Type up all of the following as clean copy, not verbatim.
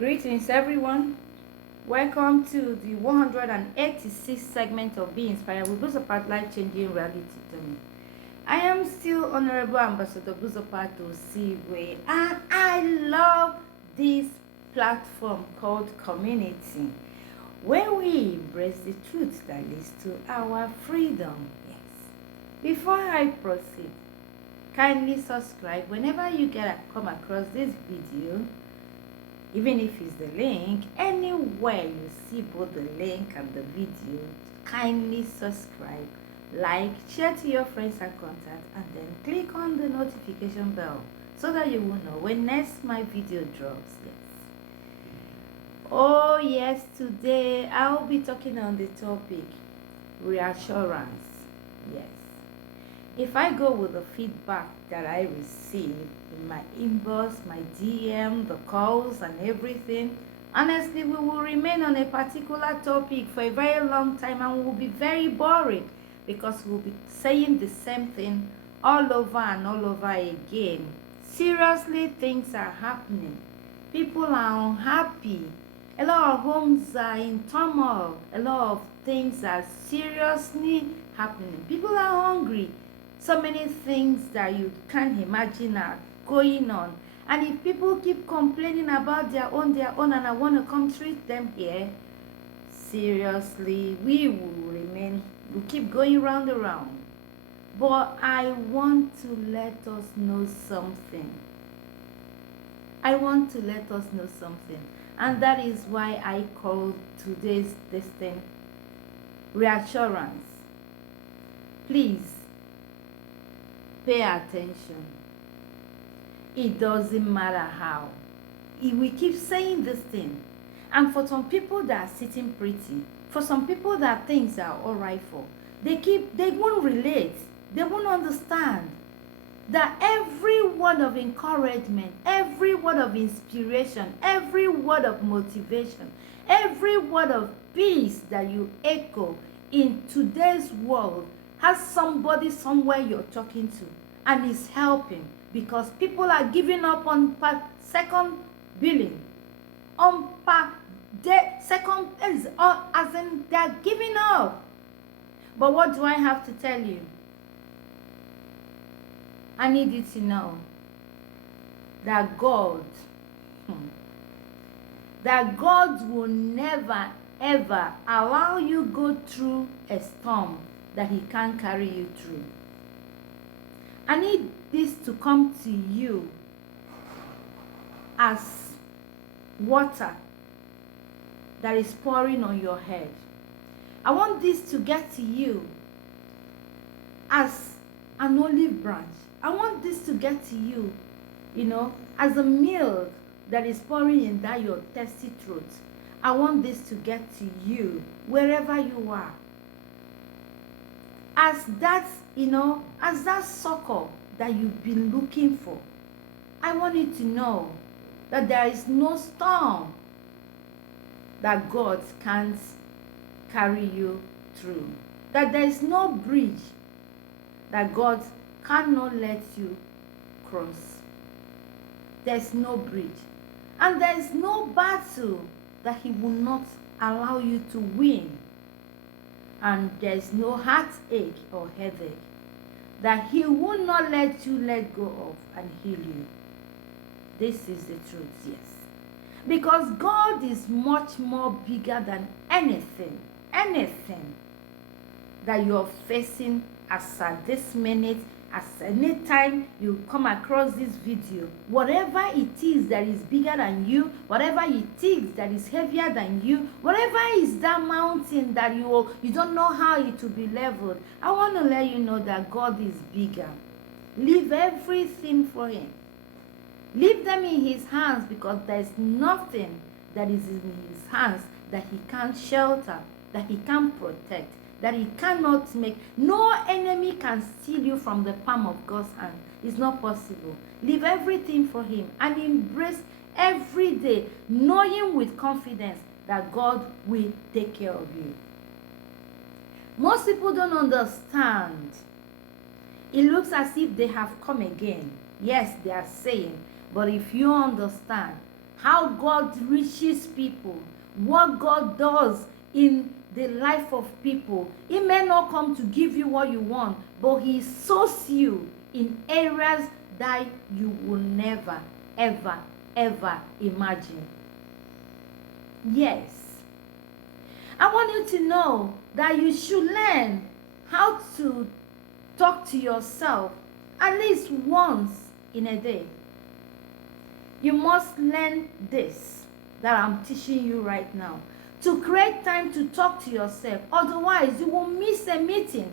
Greetings, everyone. Welcome to the 186th segment of Be Inspired with Buzopat Life-Changing Reality Journey. I am still Honorable Ambassador Buzopat Osigwe, and I love this platform called Community, where we embrace the truth that leads to our freedom. Yes. Before I proceed, kindly subscribe whenever you come across this video. Even if it's the link, anywhere you see both the link and the video, kindly subscribe, like, share to your friends and contacts, and then click on the notification bell so that you will know when next my video drops. Yes. Oh yes, today I'll be talking on the topic reassurance. Yes. If I go with the feedback that I receive in my inbox, my DM, the calls and everything, honestly, we will remain on a particular topic for a very long time and will be very boring because we'll be saying the same thing all over and all over again. Seriously, things are happening. People are unhappy. A lot of homes are in turmoil. A lot of things are seriously happening. People are hungry. So many things that you can't imagine are going on. And if people keep complaining about their own, and I want to come treat them here, seriously, we will keep going round and round. But I want to let us know something. And that is why I called today's thing reassurance. Please, pay attention. It doesn't matter how. We keep saying this thing. And for some people that are sitting pretty, for some people that things are all right for, they won't relate. They won't understand that every word of encouragement, every word of inspiration, every word of motivation, every word of peace that you echo in today's world has somebody somewhere you're talking to and is helping, because people are giving up on per second billing, on per day, second, as in they're giving up. But what do I have to tell you? I need you to know that God will never ever allow you go through a storm that he can't carry you through. I need this to come to you as water that is pouring on your head. I want this to get to you as an olive branch. I want this to get to you, as a milk that is pouring in that your thirsty throat. I want this to get to you wherever you are. As that succor that you've been looking for. I want you to know that there is no storm that God can't carry you through. That there is no bridge that God cannot let you cross. There's no bridge. And there is no battle that he will not allow you to win. And there is no heartache or headache that he will not let you let go of and heal you. This is the truth, yes. Because God is much more bigger than anything that you're facing as at this minute, as any time you come across this video. Whatever it is that is bigger than you, whatever it is that is heavier than you, whatever is that mountain that you don't know how it will be leveled, I want to let you know that God is bigger. Leave everything for him. Leave them in his hands, because there's nothing that is in his hands that he can't shelter, that he can't protect, that he cannot make. No enemy can steal you from the palm of God's hand. It's not possible. Leave everything for him and embrace every day, knowing with confidence that God will take care of you. Most people don't understand. It looks as if they have come again. Yes, they are saying, but if you understand how God reaches people, what God does in the life of people. He may not come to give you what you want, but he sows you in areas that you will never, ever, ever imagine. Yes. I want you to know that you should learn how to talk to yourself at least once in a day. You must learn this that I'm teaching you right now. To create time to talk to yourself. Otherwise, you will miss a meeting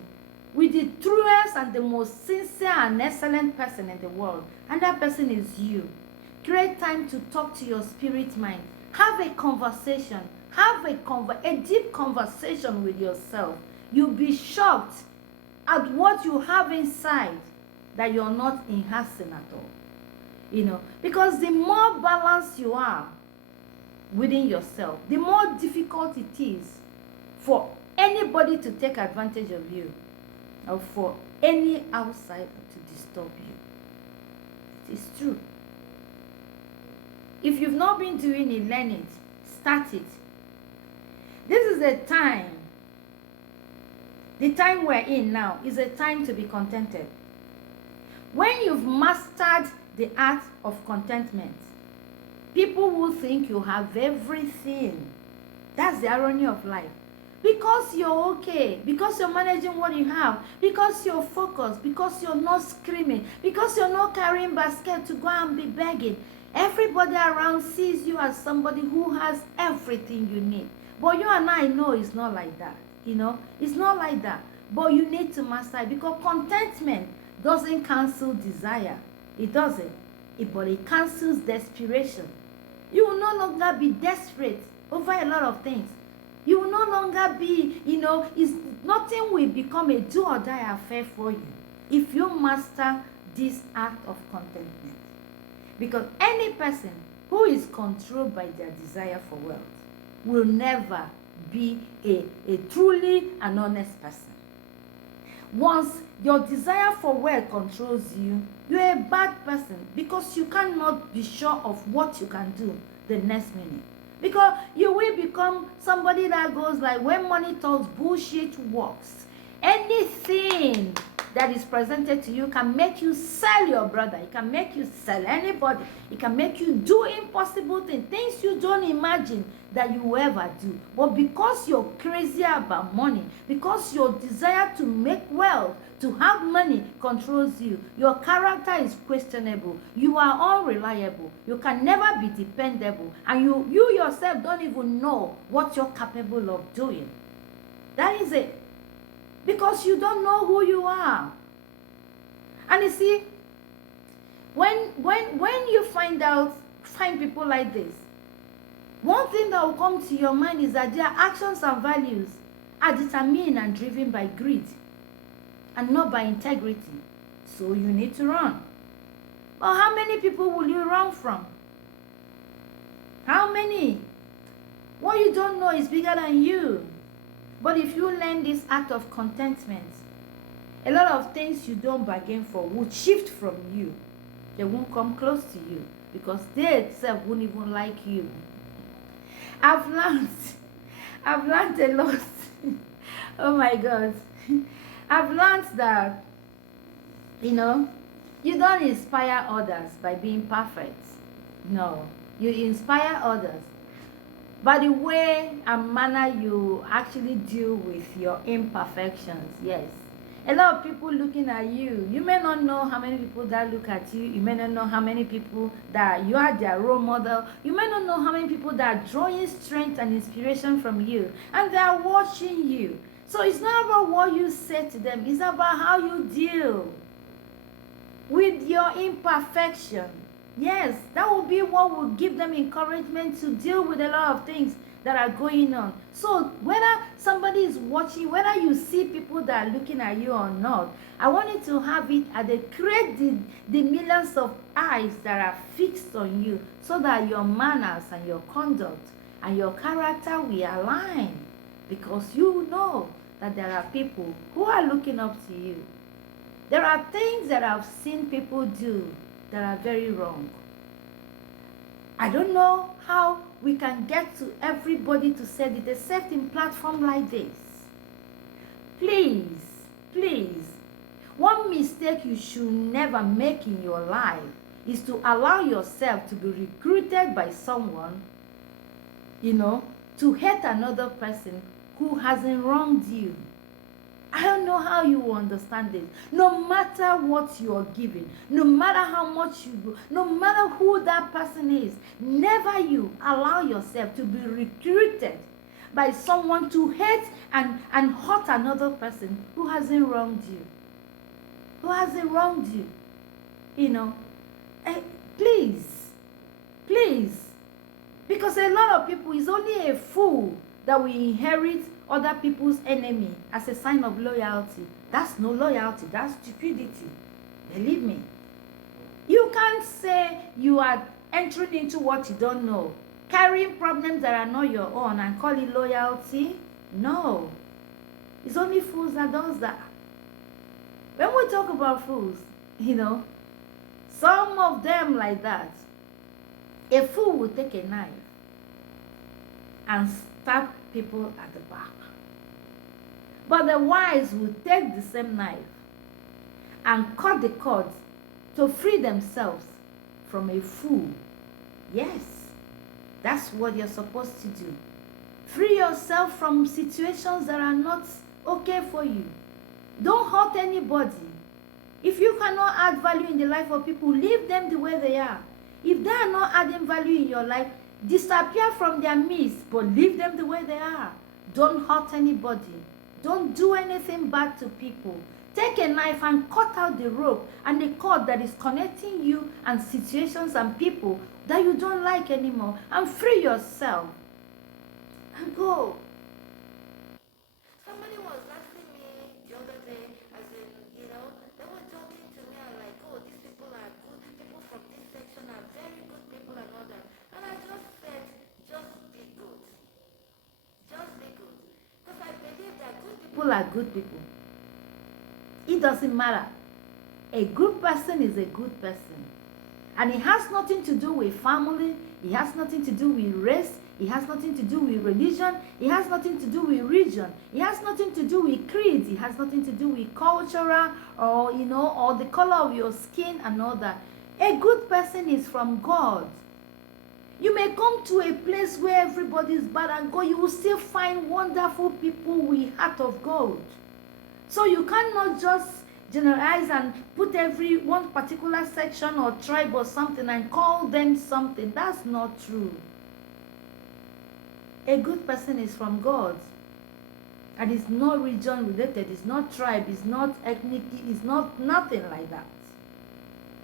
with the truest and the most sincere and excellent person in the world. And that person is you. Create time to talk to your spirit mind. Have a conversation. Have a deep conversation with yourself. You'll be shocked at what you have inside that you're not enhancing at all. You know, because the more balanced you are within yourself, the more difficult it is for anybody to take advantage of you or for any outsider to disturb you. It is true. If you've not been doing it, learn it. Start it. This is a time. The time we're in now is a time to be contented. When you've mastered the art of contentment, people will think you have everything. That's the irony of life. Because you're okay, because you're managing what you have, because you're focused, because you're not screaming, because you're not carrying basket to go and be begging, everybody around sees you as somebody who has everything you need. But you and I know it's not like that. You know, it's not like that. But you need to master it, because contentment doesn't cancel desire. It doesn't. But it cancels desperation. You will no longer be desperate over a lot of things. You will no longer be, nothing will become a do or die affair for you if you master this art of contentment. Because any person who is controlled by their desire for wealth will never be a truly an honest person. Once your desire for wealth controls you, you're a bad person, because you cannot be sure of what you can do the next minute. Because you will become somebody that goes like, when money talks, bullshit works. Anything that is presented to you can make you sell your brother. It can make you sell anybody. It can make you do impossible things you don't imagine that you will ever do. But because you're crazy about money, because your desire to make wealth, to have money controls you, your character is questionable, you are unreliable, you can never be dependable, and you yourself don't even know what you're capable of doing. That is it. Because you don't know who you are. And you see, when you find people like this, one thing that will come to your mind is that their actions and values are determined and driven by greed and not by integrity. So you need to run. But how many people will you run from? How many? What you don't know is bigger than you. But if you learn this art of contentment, a lot of things you don't bargain for will shift from you. They won't come close to you, because they itself won't even like you. I've learned a lot. Oh my God. I've learned that, you don't inspire others by being perfect. No, you inspire others by the way and manner you actually deal with your imperfections. Yes. A lot of people looking at you. You may not know how many people that look at you. You may not know how many people that you are their role model. You may not know how many people that are drawing strength and inspiration from you. And they are watching you. So it's not about what you say to them. It's about how you deal with your imperfection. Yes, that will be what will give them encouragement to deal with a lot of things that are going on. So whether somebody is watching, whether you see people that are looking at you or not, I want you to have it at the create the millions of eyes that are fixed on you, so that your manners and your conduct and your character will align, because you know that there are people who are looking up to you. There are things that I've seen people do that are very wrong. I don't know how we can get to everybody to say it except in platform like this. Please, please, one mistake you should never make in your life is to allow yourself to be recruited by someone, to hate another person who hasn't wronged you. I don't know how you will understand this. No matter what you are giving, no matter how much you do, no matter who that person is, never you allow yourself to be recruited by someone to hate and hurt another person who hasn't wronged you. Who hasn't wronged you. Please. Please. Because a lot of people, it's only a fool that will inherit other people's enemy as a sign of loyalty. That's no loyalty. That's stupidity. Believe me. You can't say you are entering into what you don't know, carrying problems that are not your own, and call it loyalty. No. It's only fools that does that. When we talk about fools, some of them like that, a fool will take a knife and stab people at the back. But the wise will take the same knife and cut the cords to free themselves from a fool. Yes, that's what you're supposed to do. Free yourself from situations that are not okay for you. Don't hurt anybody. If you cannot add value in the life of people, leave them the way they are. If they are not adding value in your life, disappear from their midst, but leave them the way they are. Don't hurt anybody. Don't do anything bad to people. Take a knife and cut out the rope and the cord that is connecting you and situations and people that you don't like anymore, and free yourself and go. Somebody was asking me the other day, as in, they were talking to me and like, oh, these people are good, people from this section are very good people and all that. And I just said, just be good. Just be good. Because I believe that good people are good people. It doesn't matter. A good person is a good person. And it has nothing to do with family. It has nothing to do with race. It has nothing to do with religion. It has nothing to do with region. It has nothing to do with creed. It has nothing to do with cultural or, or the color of your skin and all that. A good person is from God. You may come to a place where everybody is bad and God, you will still find wonderful people with heart of gold. So you cannot just generalize and put every one particular section or tribe or something and call them something. That's not true. A good person is from God. And it's not region related, it's not tribe, it's not ethnic, it's not nothing like that.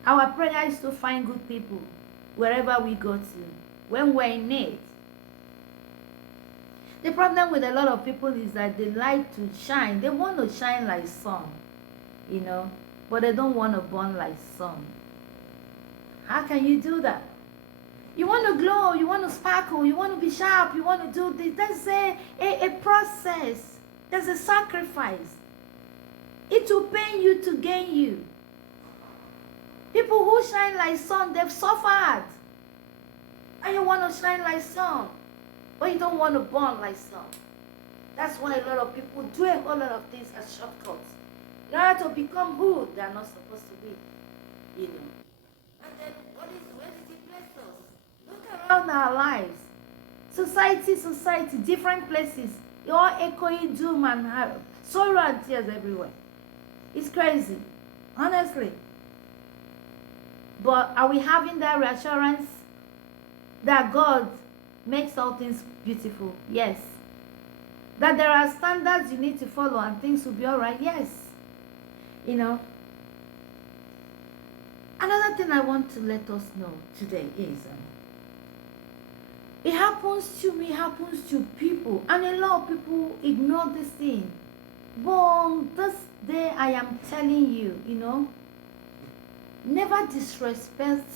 Our prayer is to find good people wherever we go to, when we're in need. The problem with a lot of people is that they like to shine. They want to shine like sun, but they don't want to burn like sun. How can you do that? You want to glow, you want to sparkle, you want to be sharp, you want to do this. There's a process. There's a sacrifice. It will pain you to gain you. People who shine like sun, they've suffered. And you want to shine like sun, but you don't want to burn like sun. That's why a lot of people do a whole lot of things as shortcuts in order to become who they are not supposed to be. And then where did it place us? Look around our lives. Society, different places. You're all echoing doom and sorrow and tears everywhere. It's crazy, honestly. But are we having that reassurance that God makes all things beautiful? Yes. That there are standards you need to follow and things will be all right? Yes. Another thing I want to let us know today is it happens to me, happens to people, and a lot of people ignore this thing. But this day I am telling you, never disrespect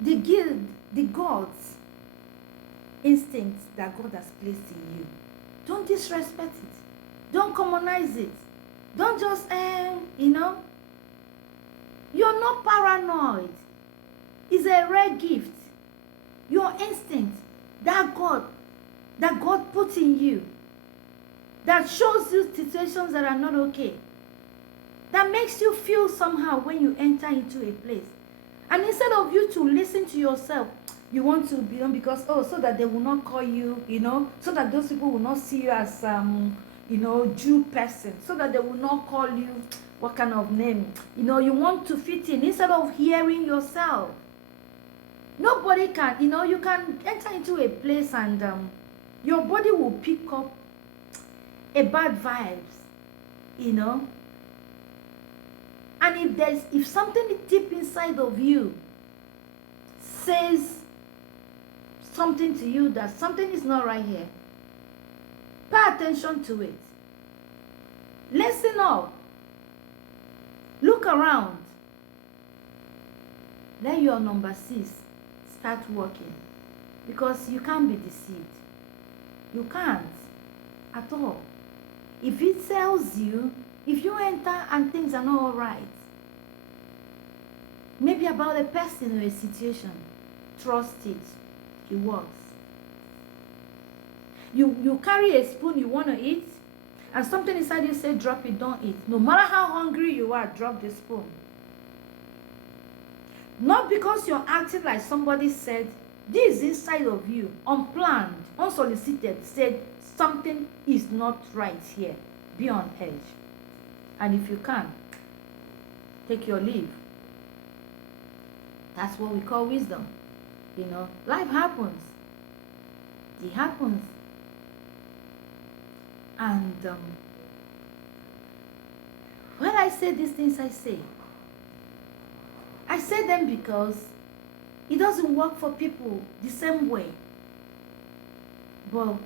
the God's instincts that God has placed in you. Don't disrespect it. Don't commonize it. Don't just, you're not paranoid. is a rare gift. Your instinct that God put in you, that shows you situations that are not okay, that makes you feel somehow when you enter into a place. And instead of you to listen to yourself, you want to be because, so that they will not call you, so that those people will not see you as Jew person, so that they will not call you what kind of name. You want to fit in instead of hearing yourself. Nobody can, you can enter into a place and your body will pick up a bad vibes, And if something deep inside of you says something to you that something is not right here, pay attention to it. Listen up. Look around. Let your number 6 start working, because you can't be deceived. You can't at all. If it tells you, if you enter and things are not all right, maybe about a person or a situation, trust it. It works. You carry a spoon you want to eat, and something inside you say drop it, don't eat. No matter how hungry you are, drop the spoon. Not because you're acting like somebody said, this inside of you, unplanned, unsolicited, said something is not right here. Be on edge. And if you can, take your leave. That's what we call wisdom. Life happens. It happens. And when I say these things, I say them because it doesn't work for people the same way. But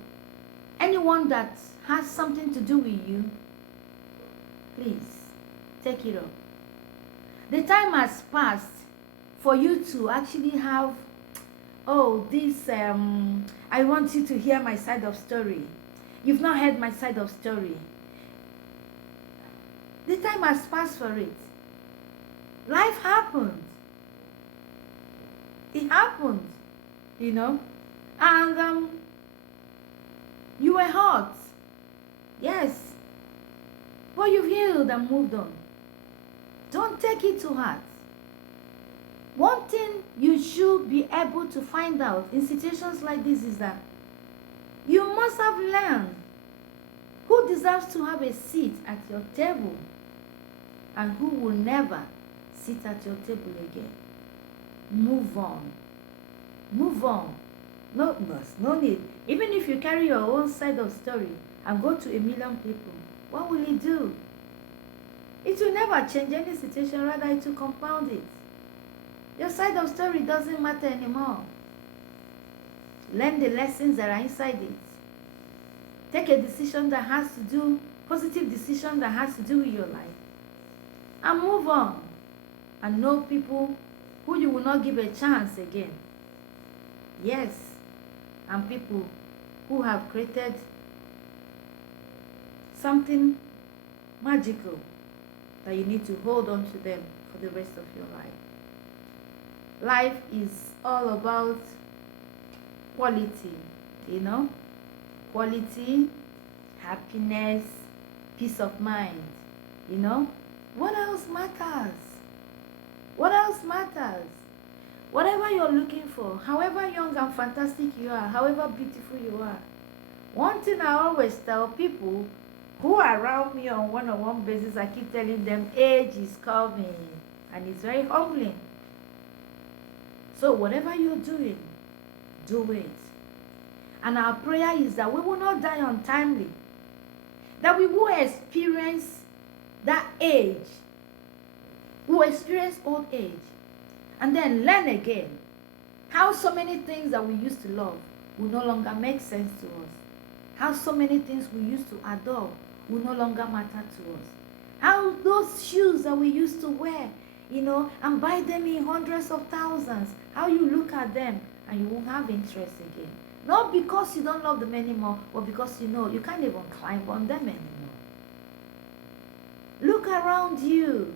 anyone that has something to do with you, please take it up. The time has passed for you to actually have, I want you to hear my side of story. You've not heard my side of story. The time has passed for it. Life happens. It happens, and you were hurt, yes, but you've healed and moved on. Don't take it to heart. One thing you should be able to find out in situations like this is that you must have learned who deserves to have a seat at your table and who will never sit at your table again. Move on. Move on. No need. Even if you carry your own side of story and go to 1 million people, what will it do? It will never change any situation, rather it will compound it. Your side of story doesn't matter anymore. Learn the lessons that are inside it. Take a decision that has to do, positive decision that has to do with your life. And move on. And know people who you will not give a chance again. Yes. And people who have created something magical that you need to hold on to them for the rest of your life. Life is all about quality, quality, happiness, peace of mind, What else matters? What else matters? Whatever you're looking for, however young and fantastic you are, however beautiful you are, one thing I always tell people who are around me on one-on-one basis, I keep telling them age is coming, and it's very humbling. So whatever you're doing, do it. And our prayer is that we will not die untimely, that we will experience that age, we will experience old age, and then learn again how so many things that we used to love will no longer make sense to us, how so many things we used to adore will no longer matter to us, how those shoes that we used to wear, and buy them in hundreds of thousands, how you look at them and you won't have interest again. Not because you don't love them anymore, but because you can't even climb on them anymore. Look around you.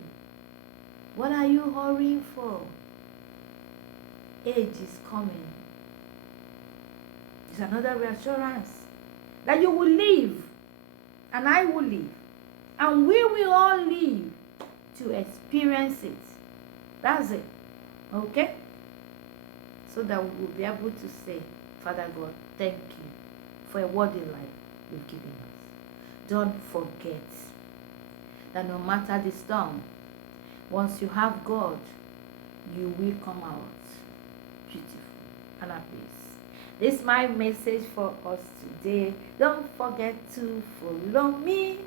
What are you hurrying for? age is coming. It's another reassurance that you will live, and I will live, and we will all live to experience it. That's it. Okay? So that we will be able to say, Father God, thank you for a worthy life you've given us. Don't forget that no matter the storm, once you have God, you will come out beautiful and at peace. This is my message for us today. Don't forget to follow me.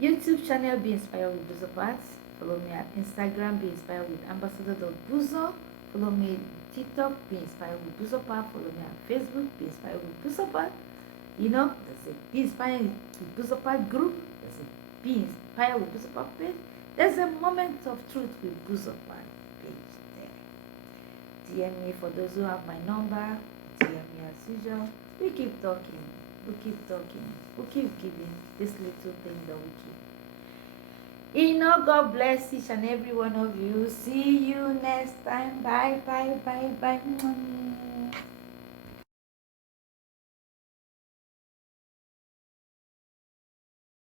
YouTube channel, Be Inspired with Buzopat. Follow me at Instagram, Be Inspired with Ambassador.Buzo. Follow me on TikTok, Be Inspired with Buzopat. Follow me on Facebook, Be Inspired with Buzopat. You know, there's a Be Inspired with Buzopat group. There's a Be Inspired with Buzopat page. There's a Moment of Truth with Buzopat page there. DM me for those who have my number. DM me as usual. We keep talking. We keep talking. We keep giving this little thing that we keep. You know, God bless each and every one of you. See you next time. Bye, bye, bye, bye.